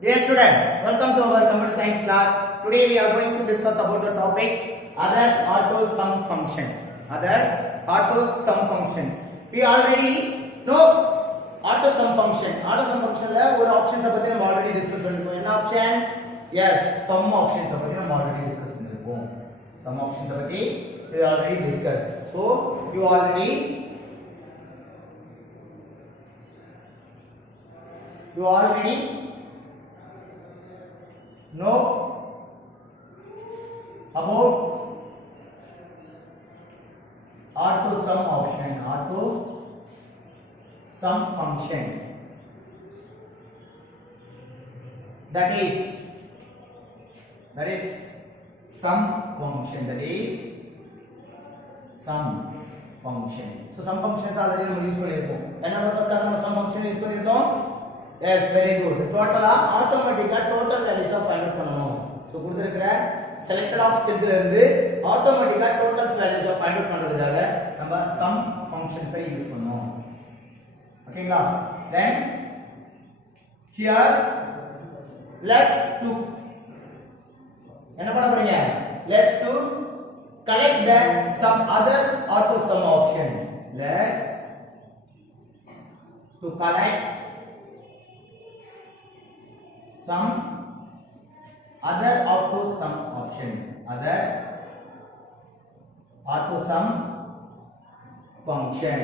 Dear student, welcome to our computer science class. Today we are going to discuss about the topic other auto sum function. Other auto sum function. We already know auto sum function. Auto sum function la ஒரு options பத்தி நம்ம already discuss பண்ணிருக்கோம். என்ன option? Yes, sum options பத்தி நம்ம already discuss பண்ணிருக்கோம். Sum options பத்தி we already discussed. So you already know about auto sum option, auto sum function, that is sum function, that is sum function. So sum functions already நம்ம use பண்ணிருக்கோம். என்ன பர்பஸ்க்காக நம்ம sum function use பண்ணிருக்கோம்? Yes, very good. Total automatically total values of find out பண்ணனும். So கொடுத்திருக்கிற selected of cells ல இருந்து automatically total values of find out பண்றதுக்காக நம்ம sum functions ஐ யூஸ் பண்ணோம். ஓகேங்களா? Then here let's to என்ன பண்ண போறீங்க? Let's to collect the some other auto sum option. Let's to collect some other auto sum option, other auto sum function,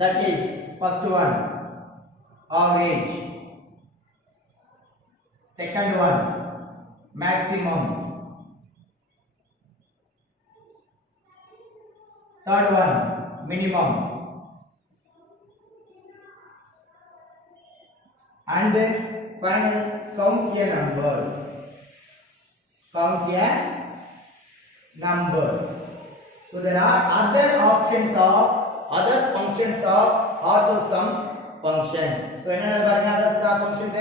that is first one average, second one maximum, third one minimum, and final count a number. Count a number. So there are other options of other functions of auto sum function. So என்னென்ன பாருங்க other sum functions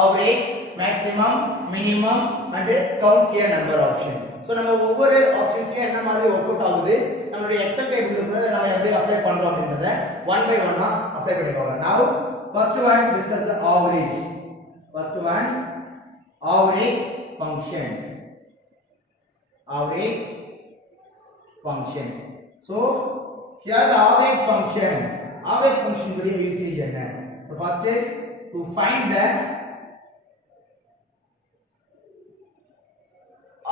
average, maximum, minimum and count a number option. So நம்ம ஒவ்வொரு ஆப்ஷன்ஸ்க்கு என்ன மாதிரி work out ஆகுது நம்மளுடைய XL டேபிள்ல நம்ம எப்படி அப்ளை பண்றோம் அப்படின்றத ஒன் பை ஒன்னா அப்ளை பண்ணிக்கலாம். Now first one discuss the average. First one average function. Average function. So here the average function உடைய usage என்ன? So first to find the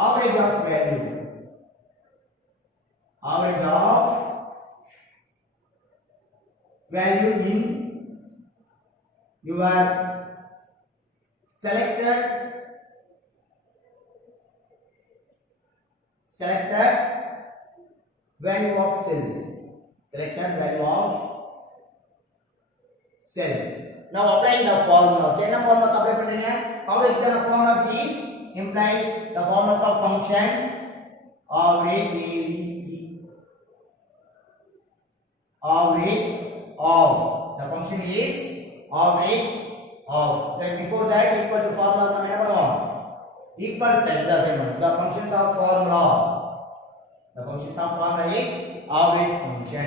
average of value. Average of value in your selected value of cells. Selected value of cells. Now applying the formulas. என்ன formulas apply பண்றீங்க? Average kind of formulas is implies the formulas of function average of the function is average of. So before that equal to formula நம்ம என்ன பண்ணுவோம்? Equal sign assign பண்ணுவோம். The functions of formula is average function.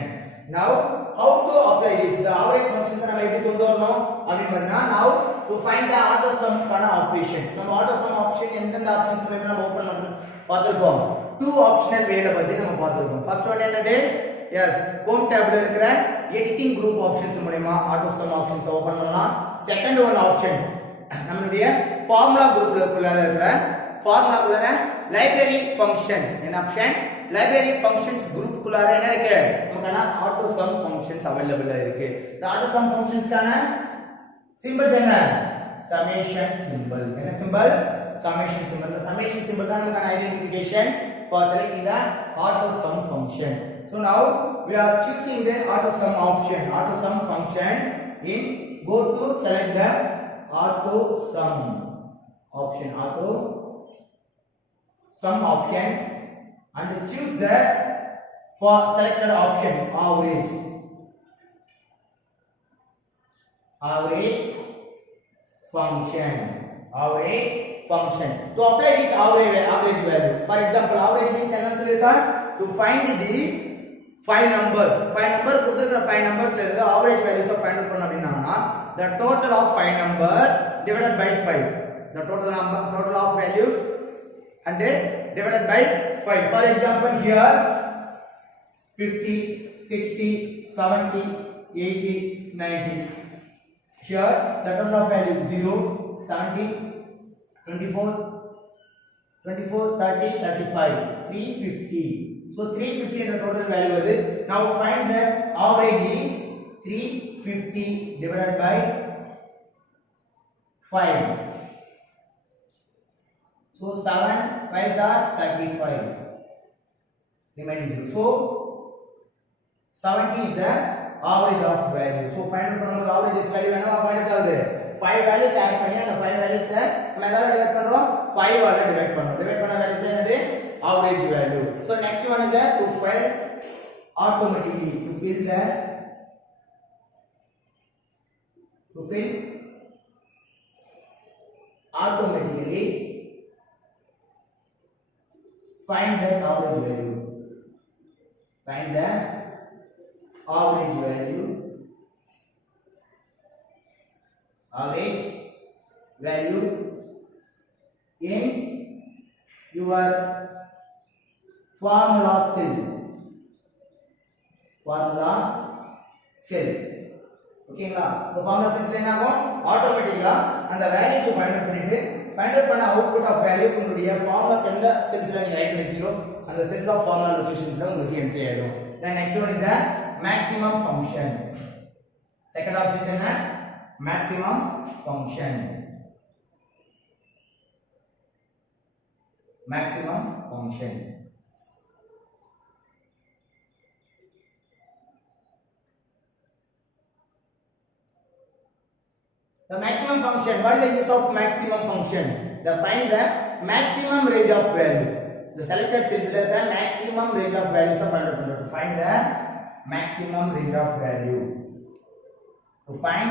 Now how to apply this? The average functions நம்ம எப்படி கொண்டு வரணும் அப்படினு பார்த்தீங்கன்னா now to find the auto sum கான operations. நம்ம auto sum option எந்தெந்த ஆப்ஷன்ஸ் மூலமா நம்ம ஓபன் பண்ணனும் பார்த்திருக்கோம். two optional வேல பத்தி நம்ம பார்த்திருக்கோம். first one என்னது? Yes, home tab ல இருக்கிற editing group options மூலமா auto sum options ஓபன் பண்ணலாம். second one option நம்மளுடைய formula groupல இருக்கிற formula குள்ள library functions. என்ன ஆப்ஷன்? library functions group குள்ளார என்ன இருக்கு? நமக்கான auto sum functions available இருக்கு. இந்த auto sum functions கான symbols என்ன? summation symbol. என்ன symbol? summation symbol. The summation symbol தான் நமக்கான identification for selecting the auto sum function. So now we are choosing the auto sum option, auto sum function. In go to select the auto sum option, auto sum option, and choose the for selected option average function. To apply this average value, for example average means என்ன சொல்லிருக்கா? To find this 5 numbers கொடுத்திருக்கிற 5 நம்பர்ஸ்ல இருந்து average values find out பண்ண அப்படினா the total of 5 numbers divided by 5, the total of values and divided by 5. For example, here 50, 60, 70, 80, 90. Here the total of value 0, 70, 24, 30, 35, 350. So 350 is the total value. Now find the average is 350 divided by 5. So 7 5s are 35. Remaining 0. So 70 is the average of value. So find out the average is value. Now find it out. 5 values add பண்ணி அந்த 5 values நம்ம எதால divide பண்றோம் 5 ஆல divide பண்றோம். Divide பண்ண values என்னது average value. So next one is that to fill automatically to fill automatically find the average value. Find the average value. Average value in your formula cell. ஓகேங்களா? இந்த formula செல்ஸ்ல என்ன ஆகும்? ஆட்டோமேட்டிக்கா அந்த values find out பண்ண output of values உங்களுடைய formulas எந்த செல்ஸ்ல நீங்க ரைட் பண்ணிருக்கீங்களோ அந்த செல்ஸ் ஆஃப் ஃபார்முலா லொகேஷன்ஸ்ல உங்களுக்கு என்ட்ரி ஆயிடும். Then next one is the maximum function. Second option is என்ன? Maximum function. Maximum function. The maximum function, what is the use of maximum function? The find the maximum range of value. The selected cells are the maximum range of values of to find the maximum range of value. To find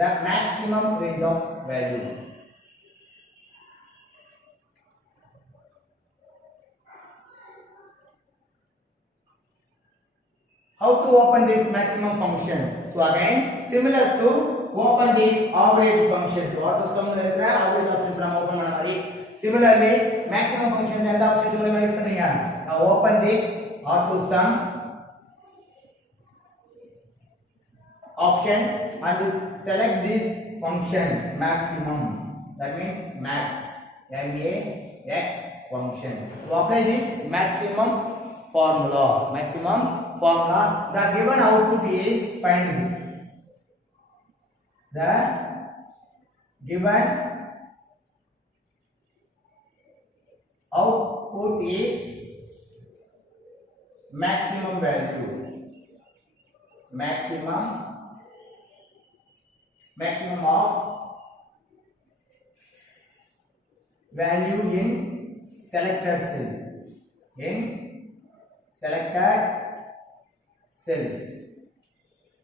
the maximum range of value. How to open this maximum function? So again, similar to open this average function. To auto sum la irukra average options nam open panna mari. Similarly, maximum functions endha options மூலமா use பண்றீங்க. Now open this auto sum option and select this function maximum. That means max. M-A-X function. To apply this maximum formula. The given output is find the given output is maximum value. Maximum of value in selected cell.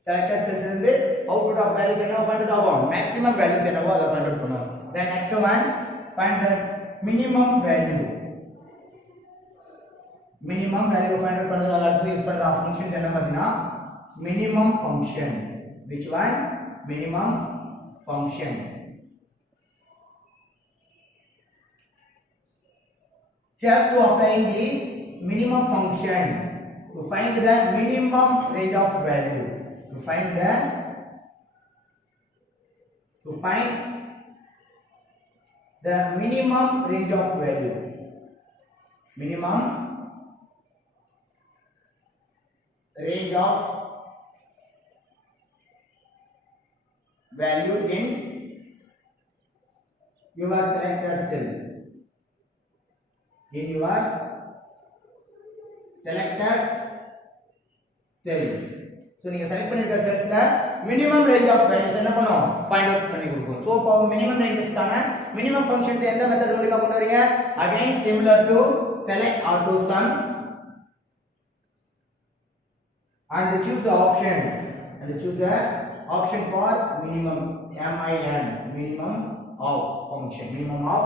Selected cells இருந்து output of values என்ன find out ஆகும் maximum values என்னவோ அத find out பண்ணுவோம். Then next one find the minimum value find out பண்றதுக்கு அடுத்து use பண்ற functions என்ன பாத்தீங்கன்னா minimum function. Which one? Minimum function. Just to apply this minimum function to find the minimum range of value. To find the minimum range of value. Minimum range of value in your selected cell. In your selected cells. So நீங்க select பண்ணிருக்க செல்ஸ்ல minimum range of values என்ன பண்ணும் find out பண்ணி கொடுக்கும். So இப்போ minimum ரேஞ்சஸ்க்கான minimum functions எந்த மெத்தட் மூலமா கொண்டு வரீங்க? Again similar to select auto sum and choose the option for minimum minimum of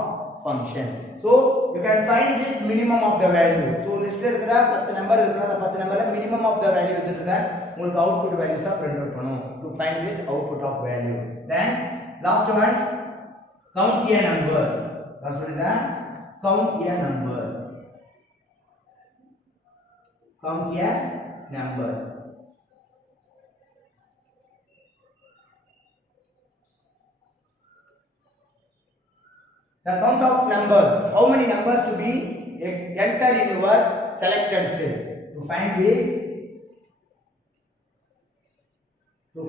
function. So you can find this minimum of the value. So list la irukra 10 number irukra the 10 number la minimum of the value irukra உங்களுக்கு output values ah print out பண்ணனும் to find this output of value. Then last one, count a number. last one is the count a number. count a number. The count of numbers, how many numbers to be entered in your selected cell. To find this, to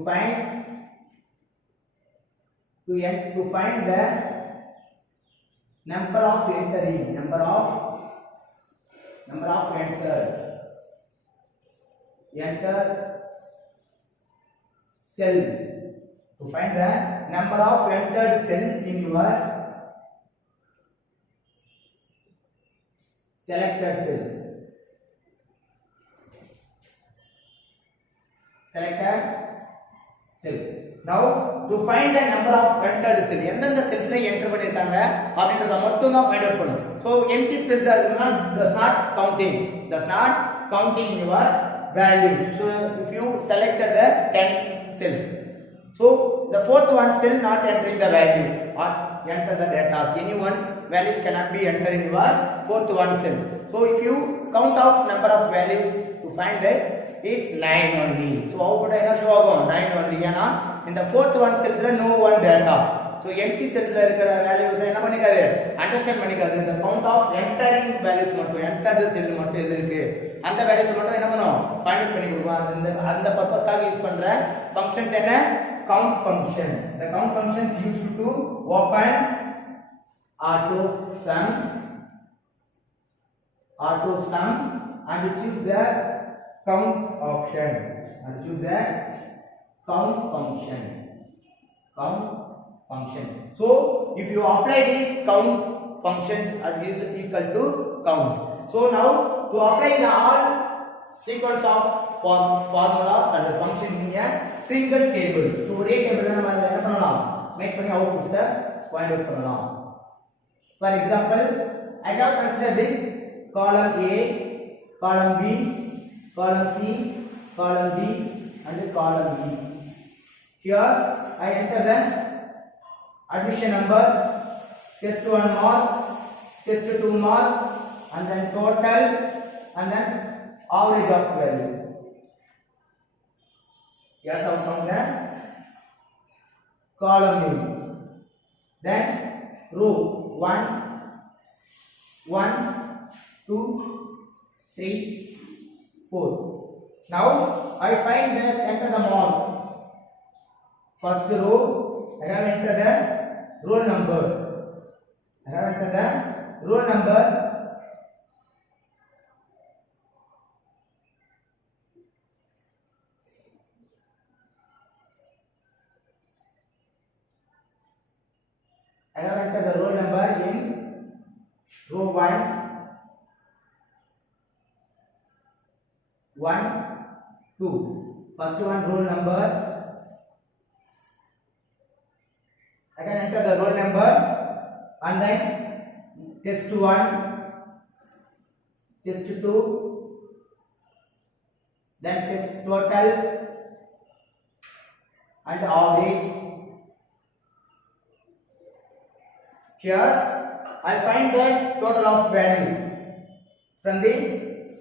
find the number of entering, number of enter cell. To find the number of entered cell in your selected cell. Selected cell. Now to find the number of entered cell, எந்தெந்த cells ல enter பண்ணிருக்காங்க அப்படின்றத மட்டும் தான் find out பண்ணனும். So empty cells இருக்குன்னா does not counting your value. So if you selected the 10 cells, so the fourth one cell not entering the value or enter the data, any one value cannot be entered in your fourth one cell. So if you count of number of values to find that is 9 only. So output என்ன show ஆகும் 9 only. ஏனா இந்த fourth one cells ல no one data. So empty cells ல இருக்கிற values என்ன பண்ணிக்காது understand பண்ணிக்காது. இந்த count of entering values மட்டும் entered cell மட்டும் எது இருக்கு அந்த values மட்டும் என்ன பண்ணும் find out பண்ணி கொடுக்கும். அந்த பர்பஸ்க்காக யூஸ் பண்ற functions என்ன count function. The count functions used to open auto sum and choose the count option So if you apply these count functions as is equal to count. So now to apply the all sequence of formulas and function in a single table. So ஒரே டேபிள்ல நம்ம என்ன பண்ணலாம் make பண்ணி outputs find out பண்ணலாம். For example, I have considered this column A, column B, column C, column D and column E. Here I enter the admission number, test 1 mark, test 2 mark and then total and then average of value. Yes, out from the column name. Then row 1, 2, 3, 4. Now I find that enter the mark. First row I have entered the roll number. I have entered the roll number in row 1, 2. First one roll number. I can enter the roll number and then test 1, test 2, then test total and average. Here I find the total of value from the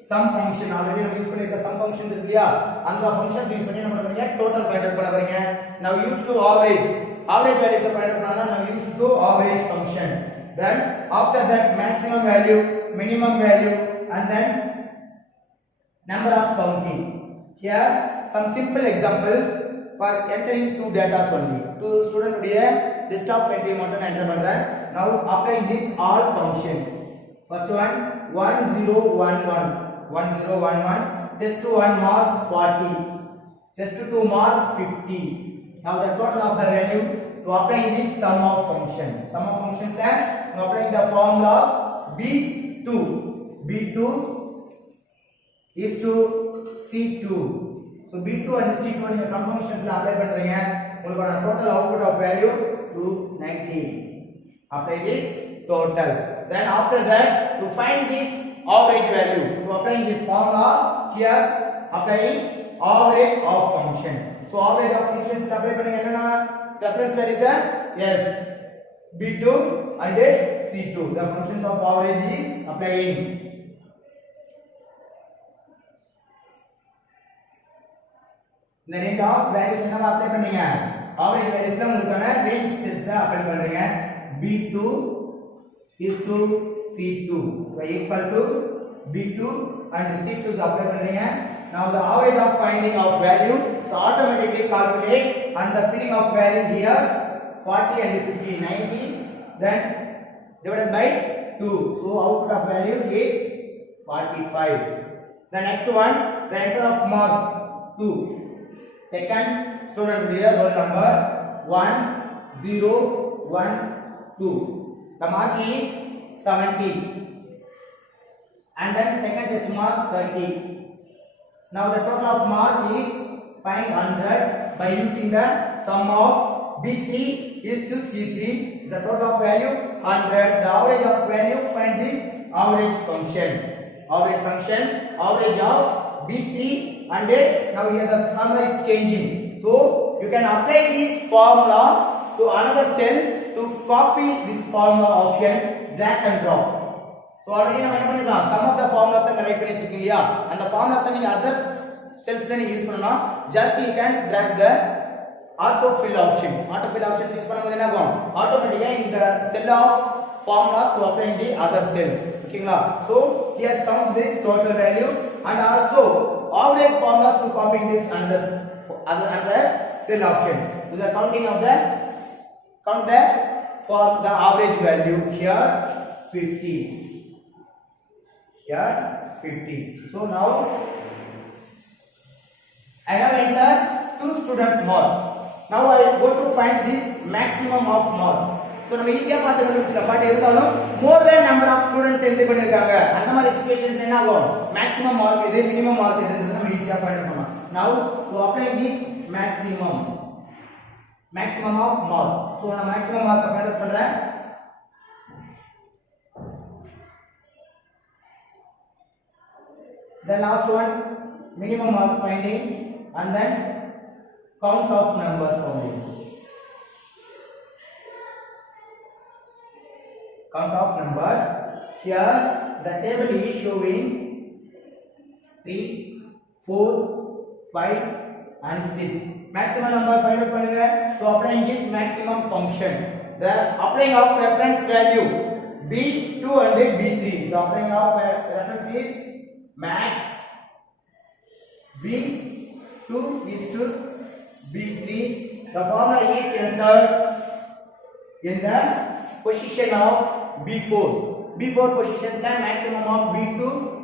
sum function. Already we use பண்ணிருக்க sum functions இருக்குயா அந்த functions use பண்ணி நம்ம பண்ணுங்க total find out பண்ண போறீங்க. Now use to average values find out பண்ணா now use to average function. Then after that maximum value, minimum value and then number of counting. Here some simple example for entering two data only. To student உடைய list of entry மட்டும் நான் enter பண்றேன். Now applying this all function. First one 1011 test 1 mark 40, test 2 mark 50. Now the total of the value to applying this sum of functions and applying the formula B2 is to C2. So B2 and C2 நீங்க sum functions apply பண்றீங்க உங்களுக்கு total output of value 290. Apply this total. Then after that, to find this average value, to applying this formula, here's applying average of function. So average of functions apply பண்ணுங்க என்னன்னா reference values yes b2 and c2. The functions of average is applying. இந்த range of values என்னவா apply பண்ணீங்க average values ல உங்களுக்கான range sets apply பண்றீங்க b2 is to c2 so equal to b2 and c2 is apply பண்றீங்க. Now the average of finding of value, so automatically calculate and the filling of value here 40 and 50 90 then divided by 2, so output of value is 45. The next one, the enter of mark 2. Second student here roll number 1012. The mark is 70 and then second test mark 30. Now the total of mark is find 100 by using the sum of b3 is to c3. The total of value 100. The average of value, find this average function. Average function, average of b3 and now here the formula is changing. So you can apply this formula to another cell to copy this formula option, drag and drop. So already நம்ம என்ன பண்ணிருக்கோம் some of the formulas right பண்ணி வச்சிருக்கீங்க இல்லையா அந்த formulas நீங்க other cells ல நீங்க யூஸ் பண்ணனும்னா just you can drag the auto fill option. Auto fill option use பண்ணும்போது என்ன ஆகும் ஆட்டோமேட்டிக்கா இந்த cell of formula to apply in the other cell. ஓகேங்களா so here count this total value and also average formulas to copy in this another cell option. So the counting of the count the for the average value here 50. Here 50. So now I have entered 2 student mark. Now I go to find this maximum of mark. So நம்ம ஈஸியா பார்த்து கண்டுபிடிச்சலாம் but இருந்தாலும் more than number of students entry பண்ணிருக்காங்க அந்த மாதிரி situations என்ன ஆகும் maximum mark இது minimum mark இதுன்னு நம்ம ஈஸியா ஃபைண்ட் பண்ணலாம். Now to apply this maximum of mark. So நான் maximum mark ஃபைண்ட் பண்றேன். The last one minimum mark finding and then count of number finding. Count of number. Here the table is showing 3, 4, 5 and 6. Maximum number find out பண்ணுங்க. So applying this maximum function. The applying of reference value b2 and b3. So applying of reference is max b2 is to b3. The formula is entered in the position of b4. b4 positions का maximum of b2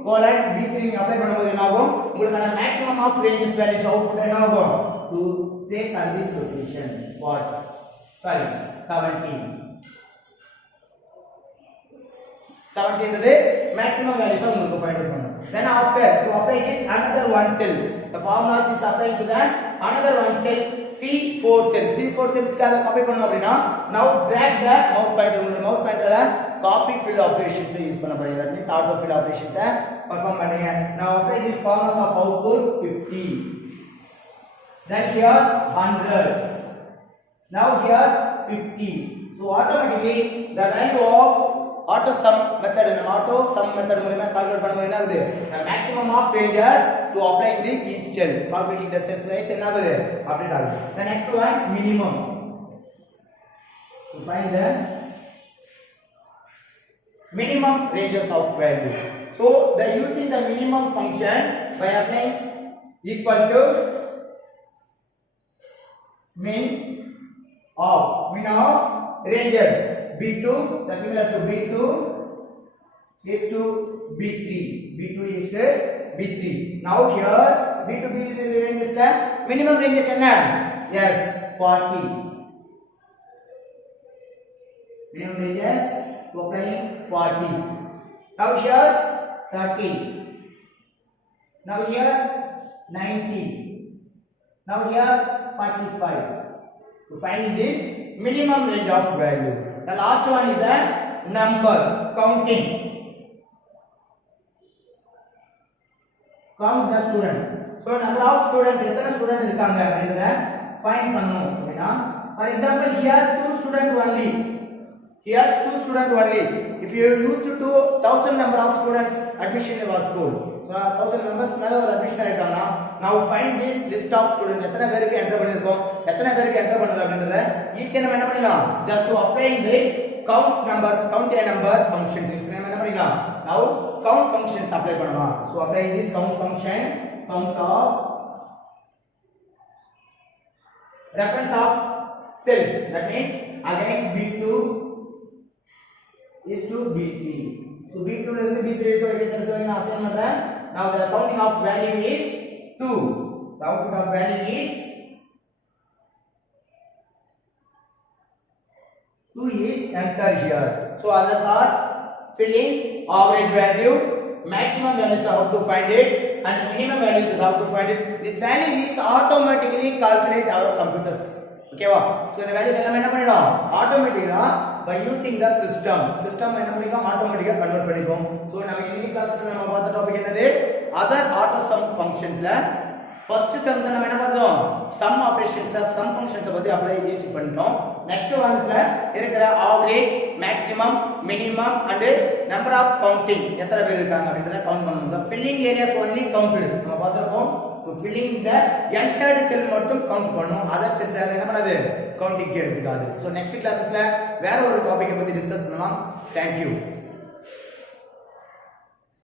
colon b3 நீங்க apply பண்ணும்போது என்ன ஆகும் உங்களுக்கான maximum of ranges values output என்ன ஆகும் to place on this position what 17 என்றது maximum values உங்களுக்கு find out பண்ணனும். Then after to apply this another one cell, the formula is applied to that another one cell C4 cell. C4 cells का copy பண்ணனும் அப்படினா now drag the mouse pointer copy fill operations use பண்ண போறீங்க. That means auto fill operations perform பண்ணுங்க. Now apply this formulas of output 50. Then here 100. Now here 50. So automatically the value of auto sum method மூலமா calculate பண்ணும்போது என்ன ஆகுது the maximum of ranges to apply the each cell calculating the cells wise என்ன ஆகுது update ஆகுது. The next one minimum to find the minimum ranges of value. So the using the minimum function by applying equal to min of ranges b2 the similar to b2 is to b3 is to b3. Now here b2 b3 ranges the minimum ranges enna yes 40 minimum ranges to apply 40. Now here 30. Now here 90. Now here 45. To find this minimum range of value. The last one is a number, counting. Count the student. So number of student எத்தனை student இருக்காங்க அப்படிங்கறத find பண்ணனும் அப்படினா for example here two student only. Here two student only. If you used to 1000 number of students admission in our school. So 1000 members மேல ஒரு admission ஆயிருக்காங்கன்னா now find this list of students எத்தனை பேருக்கு enter பண்ணிருக்கோம் எத்தனை பேருக்கு enter பண்ணல அப்படிங்கறத ஈஸியா நம்ம என்ன பண்ணலாம் just to apply this count a number functions நம்ம என்ன பண்ணிக்கலாம் now count functions apply பண்ணலாம் so apply this count function count of reference of cells that means again b2 is to b3 so b2 ல இருந்து b3 க்கு edition சொல்லுங்க assign பண்றேன் now the counting of value is 2 the output of value is 2 is entered here so others are filling average value maximum values how to find it and minimum values is how to find it this value is automatically calculate our computers okay va so the values என்ன பண்ணிடும் automatically by using the system என்ன பண்ணிக்கும் automatically convert பண்ணிக்கும் so நம்ம இன்னைக்கு கிளாஸ்ல நம்ம பார்த்த டாபிக் என்னது other auto sum functions ல first sums நம்ம என்ன பார்த்தோம் sum operations sum functions பத்தி அப்ளை யூஸ் பண்ணிட்டோம் next oneல இருக்கிற average maximum minimum and number of counting எத்தனை பேர் இருக்காங்க அப்படின்றத கவுண்ட் பண்ணனும் the filling areas only counted நம்ம பார்த்தோம் to filling the entered cell மட்டும் கவுண்ட் பண்ணனும் other cells என்ன பண்ணாது கவுண்டிங் எடுத்துக்காது so next classes ல வேற ஒரு டாபிக் பத்தி டிஸ்கஸ் பண்ணலாம் thank you